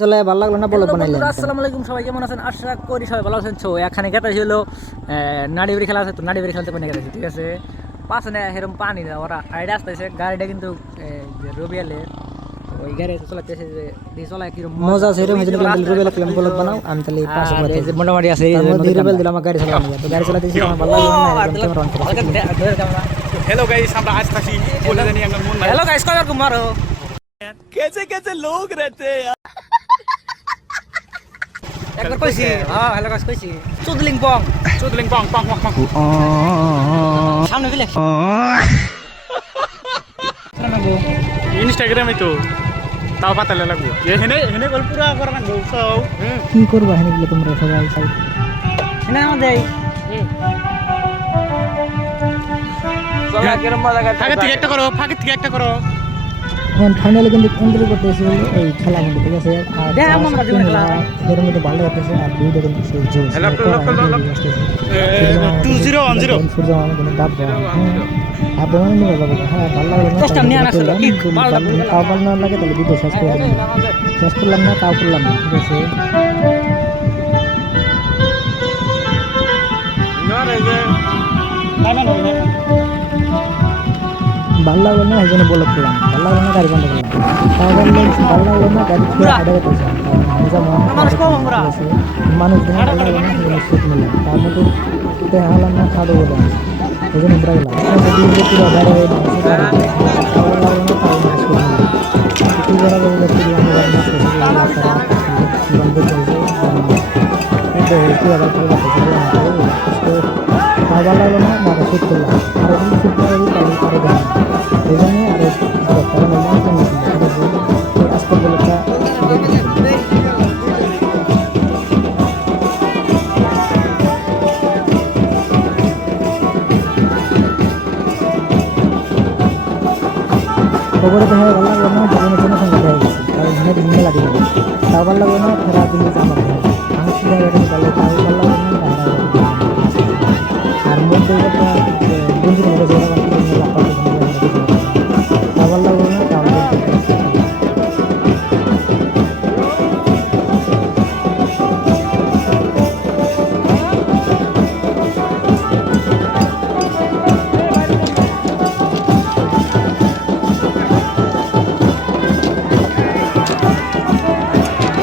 চলে ভালো লাগলো না বলো বানাইলে। আসসালামু আলাইকুম, সবাই কেমন আছেন? আশা করি সবাই ভালো আছেন। এখানে গেতে ছিল নাড়িবাড়ি খেলা আছে, তো নাড়িবাড়ি খেলতে পারি গেছে, ঠিক আছে। পাশে না এরকম পানি না, ওরা আইডিয়া আসতেছে গাড়িটা কিন্তু রবিয়ালের ওই গাড়ি চলাতেছে যে চলায় কিরকম মজা আছে এরকম হয়েছিল। রুবেল ক্লেম বলক বানাও আমি তাহলে পাশে বসে যে মোটামুটি আছে। রুবেল দিলাম আমার গাড়ি চালানো, তো গাড়ি চালাতে দিছি আমার ভালো লাগলো না, একদম ক্যামেরা অন করে। हेलो गाइस, আমরা আজ থাকি বলে জানি আমরা মন হ্যালো গাইস, কয়বার মারো कैसे कैसे लोग रहते हैं यार। একবার কইছি, হ্যাঁ হ্যালো গাইস কইছি। চুদলিং পং পাং পাং পাং পাং সামনে বিলে ইনস্টাগ্রামে তো তাও পাতালে লাগবে এ হেনে হেনে গল পুরা করা না গৌসাও কি করবা হেনে গেলে তোমরা সবাই সাই না আমাদের চলা কিরম মজা করতে ফাঁকে থেকে একটা করো এখন ফাইনালি কিন্তু এন্ট্রি করতেছি এই খেলা কিন্তু, ঠিক আছে। আর দেখ আমরা জীবনে খেলা এর মধ্যে ভালো লাগতেছে আর দুইটা কিন্তু সেই জোশ হেলো 2010 সূর্য মামা কিন্তু ডাব দেওয়া আর বমানে নিয়ে যাবো। হ্যাঁ ভালো লাগলো না, চেষ্টা নিয়ে আসছিল কি তাও ভালো না লাগে তাহলে ভিডিও শেষ করে দিলাম। শেষ করলাম না, তাও করলাম না, ঠিক আছে। ভালো লাগলো না, এই জন্য বলে করলাম ভালো লাগলো না, গাড়ি বন্ধ করলাম। তাও বললেন ভালো লাগলো না, গাড়ি পুরো হাঁটা যেতেছে মানুষ ভালো লাগলো না, সেজন্য সুখ নিলাম। তার মধ্যে হালাম না, খাওয়া দেবো এই জন্য ঘুরা গেলাম পুরো বাইরে হয়ে ভালো লাগলো না, তাও সুখ নিলাম। কি করা যাবে ভালো লাগলো না, মাথা শুট করলাম আরো কিন্তু শুট করা যাবে তাহলে পারে এই জন্য আরো আজকে বলেটা খবরে তো ভালো লাগলো না, জীবনের জন্য সঙ্গে হয়ে গেছে কারণ হেনে দিন মেলা দিল তাও ভালো লাগলো না, খারাপ দিন আমার আমার জায়গাটা ভালো, তাও ভালো লাগলো না, আর মধ্যে একটা বন্ধু মধ্যে তাও ভালো লাগলো না, তাও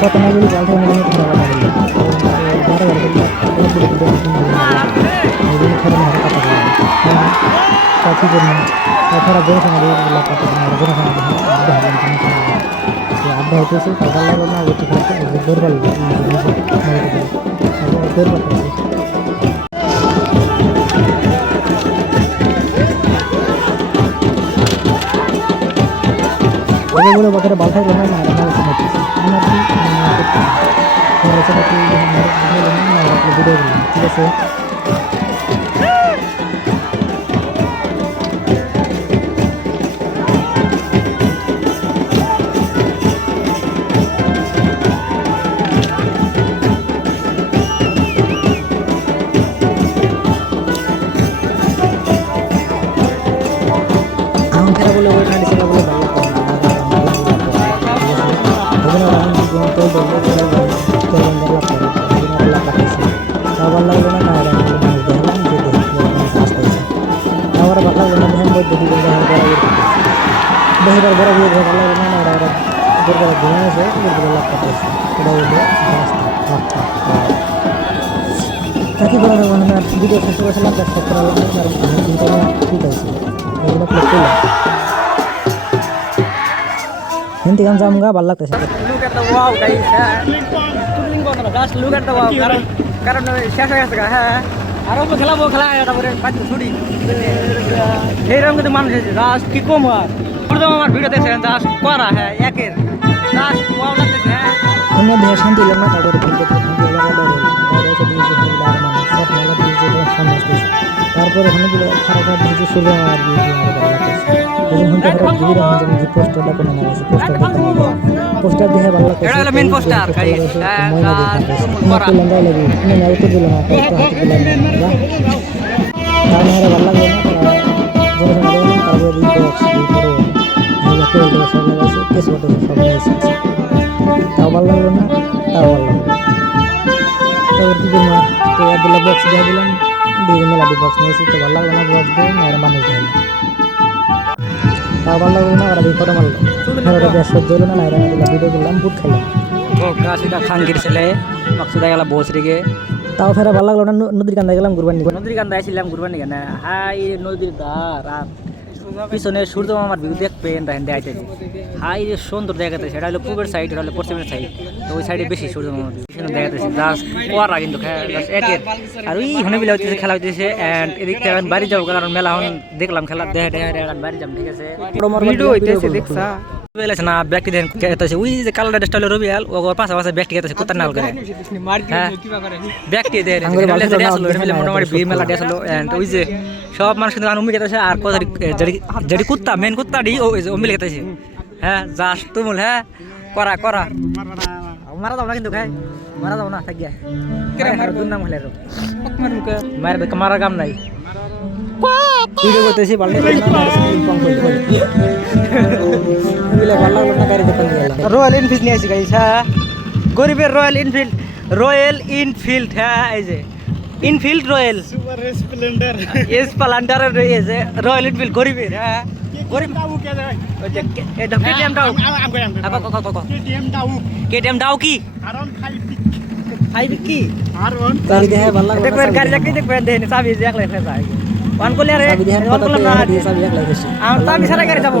কত না বলি বলতে মনে খারাপ লাগলো খারাপ জন্য আড্ডা হইতেছে সকাল লাগলো না, দুর্বল বলে বছরে বাল থাকলো না, ঠিক আছে। এখন খেলা বলে ওই খালি খেলা বলে ভালো ভালো লাগলো না, আমার ভালো লাগলো না, বেশিরভাগ বড় বিয়ে ভালো লাগলো না, ওরা দুর্বল ঘুমে আছে দুর্বল লাভ করতেছে, এটা হইলো কি করা যাবে না। ভিডিও শেষ করেছিলাম, শেষ করা লাগবে কারণ আমি চিন্তা ঠিক আছে এগুলো ক্লিক করলাম হিন্দি গান জামগা ভালো লাগতেছে। look at the wow guys, চুদলিং পং না, just look at the wow, কারণ শেষ হয়ে গেছে। হ্যাঁ আরো খেলাবো, খেলা তারপরে পাঁচটা ছুটি এইরকম কিন্তু মানুষ আছে জাস্ট কি কম আর প্রথম আমার ভিডিও দেখছেন জাস্ট করা, হ্যাঁ একের জাস্ট ওয়াও লাগতেছে। হ্যাঁ এমনি দেহে শান্তি লাগলো না, তারপরে খেলতে তারপরে ওখানে দিলে খারাপ দিয়েছে শুরু আর পোস্টারটা কোনো না আছে, পোস্টার দিয়ে ভালো লাগছে, এটা হলো মেন পোস্টার গাইস। লেঙ্গাই লাগি না উত্তর দিল না, ভালো লাগলো না, তারপরে সব লাগাইছে, কেস সব লাগাইছে। তাও ভালো লাগলো না, তাও ভালো লাগলো। তারপর কি করবো, তো আব্দুল্লাহ বক্স দিয়ে দিলাম, দিয়ে মেলাটি বক্স নিয়েছি, তো ভালো লাগলো না বক্স দিয়ে মেয়েরা মানুষ দিয়ে তাও ভালো লাগলো না, ওরা দিয়ে ফটো মারলো, ওরা দিয়ে সহ্য হলো না, নাইরা আব্দুল্লাহ ভিডিও করলাম, বুট খেলাম। কাশিটা খানগির ছেলে মাকসুদা গেল বসরিকে তাও ফেরা ভালো লাগলো না, নদীর কান্দায় গেলাম ঘুরবানি। নদীর কান্দা আসছিলাম ঘুরবার নিকে না, হাই নদীর ধার আর পিছনে সূর্য আমার ভিউ দেখবেন দেখেন দেখাইতেছে, হাই রে সুন্দর দেখাতে, সেটা হলো পূবের সাইড, এটা হলো পশ্চিমের সাইড, তো ওই সাইডে বেশি সূর্য মামার পিছনে দেখাতেছে, জাস্ট ওয়ারা কিন্তু একের। আর ওই হনে বিলা হইতেছে, খেলা হইতেছে, অ্যান্ড এদিক থেকে এখন বাড়ি যাবো, কারণ মেলা এখন দেখলাম খেলা দেখে বাড়ি যাবো, ঠিক আছে। ভিডিও হইতেছে দেখছা না, ব্যক্তি দেন খেতেছে, ওই যে কালার ড্রেসটা হলো রবিয়াল, ও পাশাপাশি ব্যক্তি খেতেছে কুত্তার নাল করে, ব্যক্তি দেন মোটামুটি ভিড় মেলা ড্রেস হলো, অ্যান্ড ওই যে সব মানুষ কিন্তু অম্মি খেতেছে, আর কথা যেটি কুত্তা মেন কুত্তাটি অম্মিল খেতেছে, হ্যাঁ জাস্ট তুমুল, হ্যাঁ করা করা মারা যাবো না কিন্তু, খাই মারা যাবো না থাকিয়া নাম খেলে মারা কাম নাই, ভিডিও করতেছি রয়্যাল এনফিল্ড নিয়ে আসি গাইস, হ্যাঁ গরিবের রয়্যাল এনফিল্ড, রয়্যাল এনফিল্ড, হ্যাঁ এই যে ইনফিল্ড রয়্যাল সুপার স্প্লেন্ডার স্প্লেন্ডারের রয়েছে রয়্যাল এনফিল্ড গরিবের, হ্যাঁ গরিব ওই যে এটা কেটিএম ডাউ কেটিএম ডাউ কি ফাইভ কি চাবি দেখে ভালো লাগলো না, দেখবেন গাড়ি চাকরি দেখবেন দেখেন চাবি যে একলাই ফেলা ওয়ান করলে আরে চাবি দেখে ওয়ান করলাম না, চাবি এক লাগেছে। আমি সারা গাড়ি যাবো,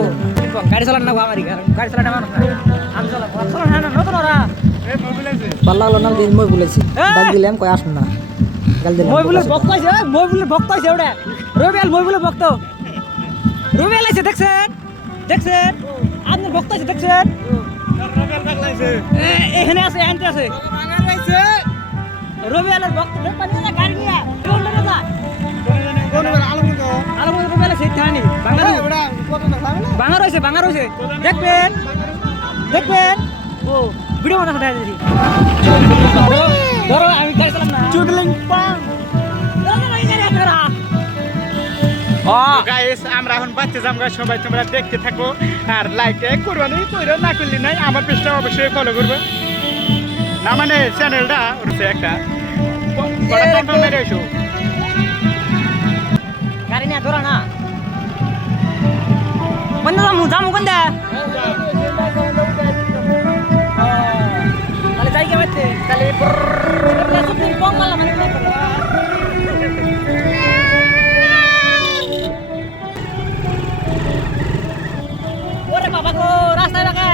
গাড়ি চালান না আমারই, গাড়ি চালানো মানুষ না, আমি চালাবো হ্যাঁ না নতুন ওরা ভালো লাগলো না, দিন মই বলেছি, ডাক দিলাম কই আসুন না, গাল দিলাম মই বলে ভক্ত আছে, মই বলে ভক্ত আছে, ওটা রবিয়াল মই বলে ভক্ত, রবিয়াল আছে দেখছেন দেখছেন আপনার ভক্ত আছে দেখছেন, এখানে আছে আনতে আছে রবিয়ালের ভক্ত, গাড়ি নিয়ে আলো রবিয়াল আছে থানি ভাঙা রয়েছে ভাঙা রয়েছে, দেখবেন দেখবেন ও ভিডিও বানা দেখা দিছি, ধরো আমি গাড়ি চালাম না চুদলিং পাং গাইস আমরা এখন বাচ্চা জামগা সবাই তোমরা দেখতে থাকো, আর লাইক করবে না করলে নাই, আমার পেজটা অবশ্যই ফলো করবে না, মানে চ্যানেলটা ওরছে একটা বড় টন্টন মেরে এসো, গাড়ি নিয়ে ধরা না কোন যাবো কোন দে তাহলে যাই কেমন তাহলে কম মারলাম মানে ওরে বাবা গো রাস্তায় রাখা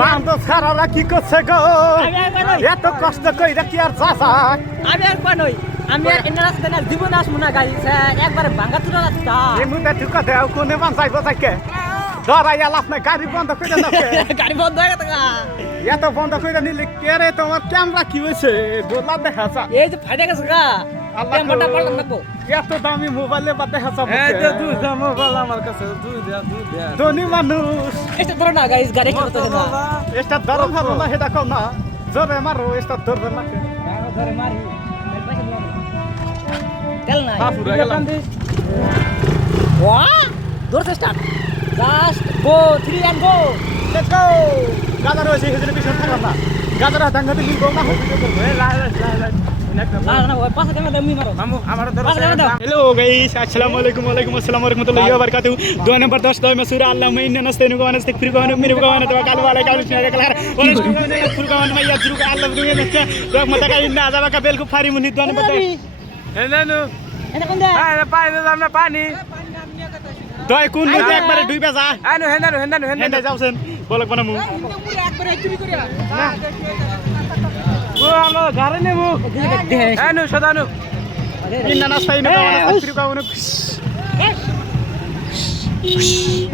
বান্ধ সারারা কি করছে গো, এত কষ্ট কইরা কি আর চাচা, আমি আর কোন নই, আমি আর এনে রাস্তা না জীবন আসবো না, গাড়ি একবারে ভাঙা তুলা রাস্তা এই মুদা ঢুকা দেও কোনে বাঁচাইবো তাকে, ধরাইয়া লাভ নাই, গাড়ি বন্ধ করে দাও, গাড়ি বন্ধ হয়ে গেছে এত বন্ধ করে নিলে কে রে, তোমার ক্যামেরা কি হয়েছে দোলা দেখা যা, এই যে ফাইটে গেছে গা আল্লাহ ক্যামেরাটা পাল্টান লাগবো, এত দামি মোবাইলে বা দেখা যা, এই যে দুই দাম মোবাইল আমার কাছে দুই দেয়া ধনী মানুষ এটা ধরো না গাইস গাড়ি কি করতেছে না এটা ধরো ভালো না, সেটা কম না, জোরে মারো, এটা ধরবে না, ধরে মারি পয়সা দিলাম চল না পুরা গেলাম, ওয়া দৌড়তে start just go 3 and go let's go, গাদা রয়েছে এখানে পিছনে থাকলাম না, গাদারা দাঙ্গাতে লিখব না, ভিডিও করব, এই লা না না ওই পাশে কেন দামি মারো মামু আমার ধরো, পাশে কেন দাও हेलो गाइस अस्सलाम वालेकुम वालेकुम अस्सलाम वरहमतुल्लाहि वबरकातुहू 2 नंबर 10 दो में सूरा अल्लाह में इन्ना नस्तैनु को अनस्तिक फिर को मेरे को अन तो काल वाला काल सुना कल और फिर को अन मैं यज्रु का अल्लाह दुनिया में रहमत का इन्ना अज़ाब का बेल को फारी मुनि 2 नंबर 10 হেনানু এটা কোন দে আরে পানি দাম না পানি দয় কোন নদী একবারে ডুইবা যা, আনু হেনানু হেনানু হেন্ডে যাওছেন বলক বানামু, একবারে চুরি করিয়া ও আলো ঘরে নেবো আনু সদানু ইন্না নস্তাইনু को अनस्तिक फिर को अन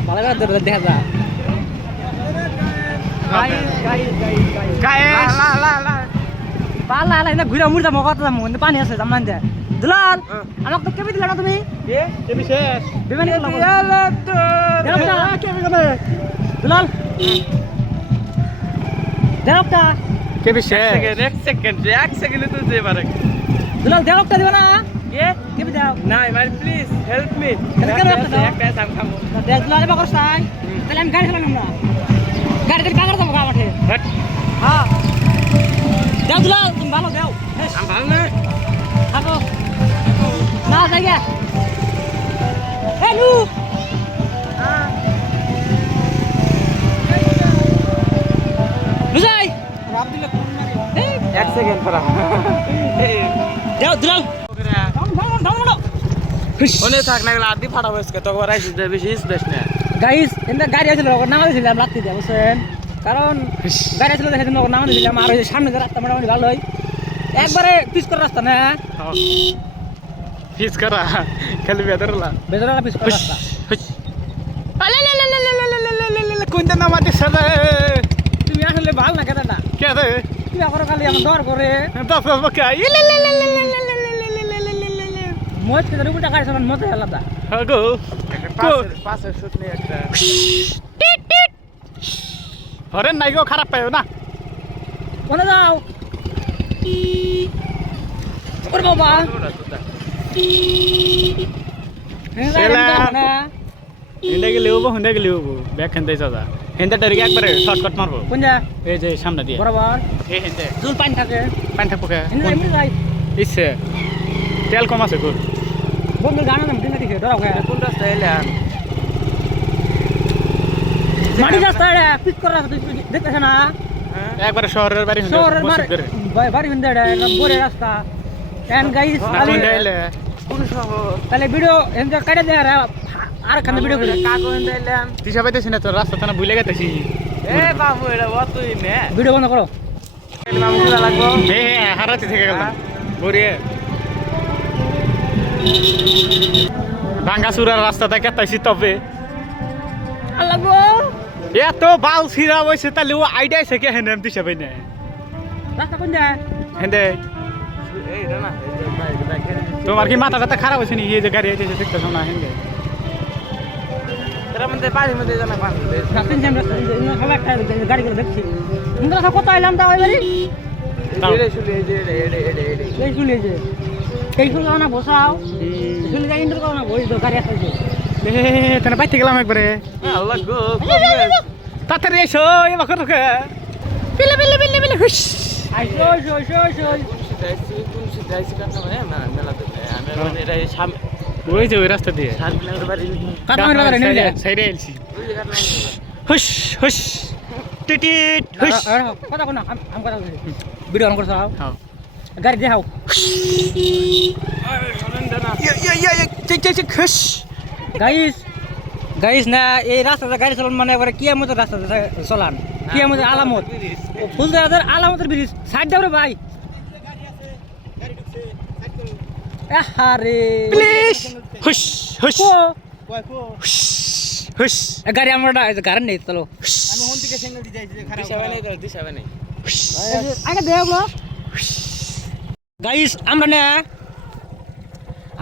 ভালো করে ধরে দেখা যা गाइस লা লা লা পালা আলা না ঘুরা মুড়া মকত যাম কিন্তু পানি আছে জামান দে দুলাল আমাকে তো কেবি দিলা না তুমি এ বিশেষ বিমানে লাগো ইয়ালা তো দেরকটা কে বিগনে দুলাল দেরকটা কে বিশেষ এক সেকেন্ড তো দে পারে দুলাল দেরকটা দিবা না কে কেবি দাও নাই ভাই প্লিজ হেল্প মি কেন কেন রাখতে দাও? একটা সাম খামো দেখ দুলাল বাকর সাই তাহলে আমি গাড়ি চালালাম না গাড়িতে কাগজ দেবো গা মাঠে হট হ্যাঁ দেও দুলাল তুমি ভালো দেও আমি ভালো না থাকো না জায়গা এ নু বুঝাই এক সেকেন্ড পরা দেও দুলাল ওনে থাক না গেলে আদি ফাটা বসকে তো রাইস দে বেশি স্পেস না গাইস এন্ড গাড়ি আছে লোক নাম দিছিলাম রাত্রি দিয়ে বুঝছেন কারণ গাড়ি আছে দেখে লোক নাম দিছিলাম আর ওই যে সামনে যে রাস্তা মোটামুটি ভালো হয় একবারে পিস করা রাস্তা না ফিস করা খালি বেদরলা বেজরা পিস করা রাস্তা কোনটা নাম আছে সাদা তুমি আসলে ভালো না কেদাটা কে দে তুমি এখন খালি আমার দর করে বাপ বাপ কা মত কেদার উপর টাকা আছে মত আলাদা হাগো পাশে শুট নেই একটা হরেন নাই গো খারাপ পাইও না কোনে যাও ওরে বাবা হিন্দা গেলে হবো হিন্দা গেলে হবো ব্যাগ খেনতে চাচা হিন্দা ডাইরেক্ট একবারে শর্টকাট মারবো কোন যা এই যে সামনে দিয়ে বরাবর এই হিন্দে জুল পানি থাকে পানি থাকবো কে এমনি যাই ইচ্ছে তেল কম আছে খুব বন্ধু গানা নাম দিন দেখে ডরাও খায় কোন রাস্তা এলাম মাটি রাস্তা পিস করা রাস্তা দেখতেছ না একবারে শহরের বাড়ি হিন্দে শহরের বাড়ি হিন্দে বড় রাস্তা এন্ড গাইস কোন শহর তাহলে ভিডিও এনজয় করে দে আর খান ভিডিও করে কাগো এলাম দিশা পাইতেছি না তোর রাস্তা না ভুলে গেতেছি এ বাবু এটা অতই নে ভিডিও বন্ধ করো মামু গুলা লাগবো হ্যাঁ হারাতে থেকে গেলাম বরিয়ে ভাঙ্গাচুরার রাস্তাটা কেতাইছি তবে আল্লাহ গো এত বাল ছিড়া বইছে তাহলে ও আইডিয়া আছে কে হেন দিশা পাই না রাস্তা কোন যায় হেন্দে এই না তোমার কি মাথা টাথা খারাপ হয়েছে নি এই যে গাড়ি আইতেছে দেখতেছ না হেন্দে এর মধ্যে বাড়ির মধ্যে জানা পান রাস্তা জ্যাম রাস্তা ইন্দ্র সবাই গাড়ি করে দেখছি ইন্দ্র সব কত আইলাম দাও এবারে এড়ে শুলে এড়ে এই শুলে যে এই শুলে না বসাও শুলে যাই ইন্দ্র না বই তো গাড়ি আসছে এ তেনা বাইতে গেলাম একবারে আল্লাহ গো তাড়াতাড়ি এসো এবার কত কে পিলে পিলে পিলে পিলে হুশ আইসো আইসো আইসো আইসো কোন সিধাইছি কাটা না মেলা তো আমি মানে এটা সামনে ওই যে ওই রাস্তা দিয়ে সামনে বাড়ি কাটা লাগা নেই যায় সাইডে এলছি ওই যে কাটা হুশ হুশ টিটিট হুশ কথা কোন আম কথা ভিডিও অন করছাও হ্যাঁ গাড়ি দেখাও হুশ গাইস গাইস না এই রাস্তাতে গাড়ি চালান মানে একবারে কিয়ামতের রাস্তাতে চলান কিয়ামতের আলামত ফুলদার আলামতের ব্রিজ সাইড দাও রে ভাই আরে প্লিজ হুশ হুশ কো হুশ হুশ গাড়ি আমরা গাড়ি নেই চলো আমি হন থেকে সিগন্যাল দিয়ে যাইছি খারাপ দিশা নেই আগে দেখো গাইস আমরা না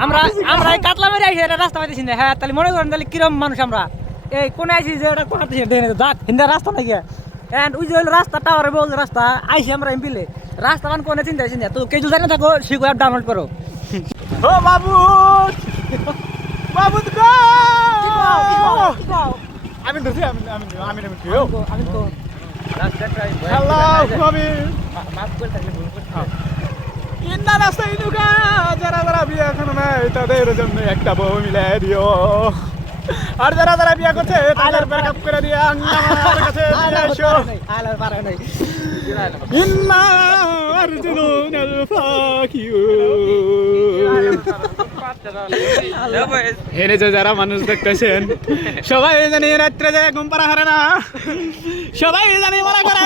আমরা আমরা এই কাতলা মেরে আইছি এটা রাস্তা পাইতেছি না হ্যাঁ তাহলে মনে করেন তাহলে কিরম মানুষ আমরা এই কোনে আইছি যে এটা কোনাতে দেখ হিন্দা রাস্তা নাকি এন্ড ওই যে রাস্তা টাওয়ারে বল রাস্তা আইছি আমরা এমপিলে রাস্তা কান কোনে চিন্তা আইছি না তো কেউ জানে থাকো শিখো অ্যাপ ডাউনলোড করো ও বাবু বাবু গো আমি ধরছি আমি আমি তো রাস্তাটাই হ্যালো আমি মাফ করে থাকলে ভুল করতে ইন্দা রাস্তায় ঢুকা যারা যারা বিয়ে এখনো নাই তাদের জন্য একটা বউ মিলে দিও আর যারা যারা বিয়ে করছে তাদের ব্রেকআপ করে দিয়ে আমার কাছে নিয়ে এসো আলার পারে নাই ইন্না আরজুনুল ফাকিউ হেনে যে যারা মানুষ দেখতেছেন সবাই জানি রাত্রে যায় ঘুম পাড়া হারে না সবাই জানি মারা করে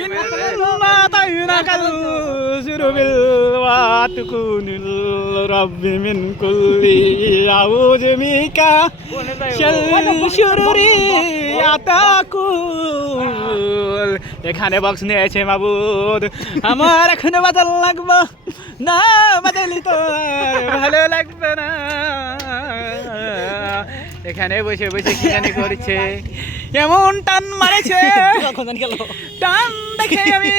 ইন্না তাইনা কাল সুরবিল ওয়াতুকুনুল রাব্বি মিন কুল্লি আউযু মিকা শাল শুরুরি আতাকুল এখানে বক্স নিয়ে আছে মাবুদ আমার এখনো বাজার লাগবে না বাজালি তো ভালো লাগবে না এখানে বসে বসে কি জানি করছে এমন টান মারেছে টান দেখে আমি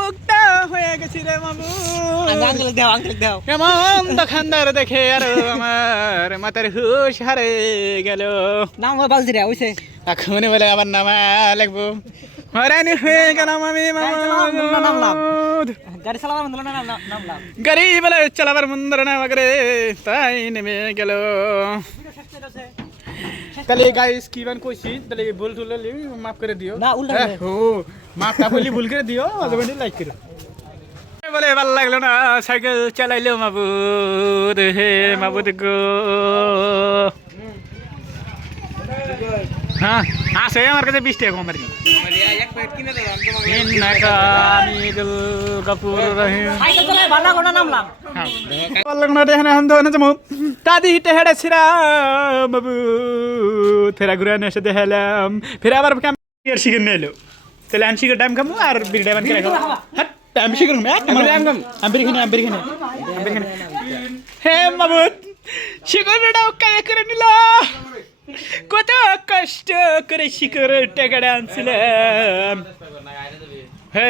মুক্ত হয়ে গেছি রে মাবুদ আঙ্কেল দাও কেমন দোকানদার দেখে আর আমার মাথার হুশ হারে গেল নাম হয় বালজিরা ওইছে এখন বলে আবার নামা লাগবো হরানি হয়ে গেলাম আমি মামুদ গাড়ি চালাবার মন না নামলাম গাড়ি বলে চালাবার মন্দর না বাগরে তাই নেমে গেল তাহলে গাইস কি বান কইছি তাহলে ভুল টুল মাফ করে দিও না, উল্টা করে। ও মাফটা বলি ভুল করে দিও অতবেনি লাইক করো বলে ভালো লাগলো না সাইকেল চালাইলো মাবুদ হে মাবুদ গো হ্যাঁ আছে আমার কাছে 20 টাকা কম আর কি ইন্নাকামিদুল গফুর রহিম সাইকেল চালাই বানা কোনা নামলাম लगना देहना हम दोनों जमु दादी टेहड़े सिरा बाबू तेरा गुरा ने से देहलम फिर आवर काम यार शिगर ने लो चले अंशी का टाइम कम और बिर टाइम के रखो हट टाइम शिगर में हम बिर खने हे बाबू शिगर डाउ काय करनी लो কত কষ্ট করে শিকর টেকাড়া আনছিলাম হে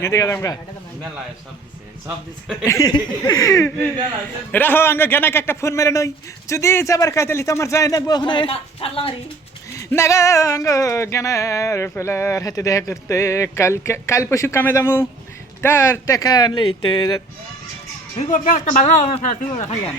নেতে গেলাম কা রাহো আঙ্গ জ্ঞানক একটা ফোন মেরে নই যদি যাবার খাইতেলি তোমার যায় না গো নাই না গো আঙ্গ জ্ঞানের ফেলার হাতে দেখা করতে কাল পশু কামে যামু তার টাকা লইতে তুই কো একটা ভালো তুই খাইলাম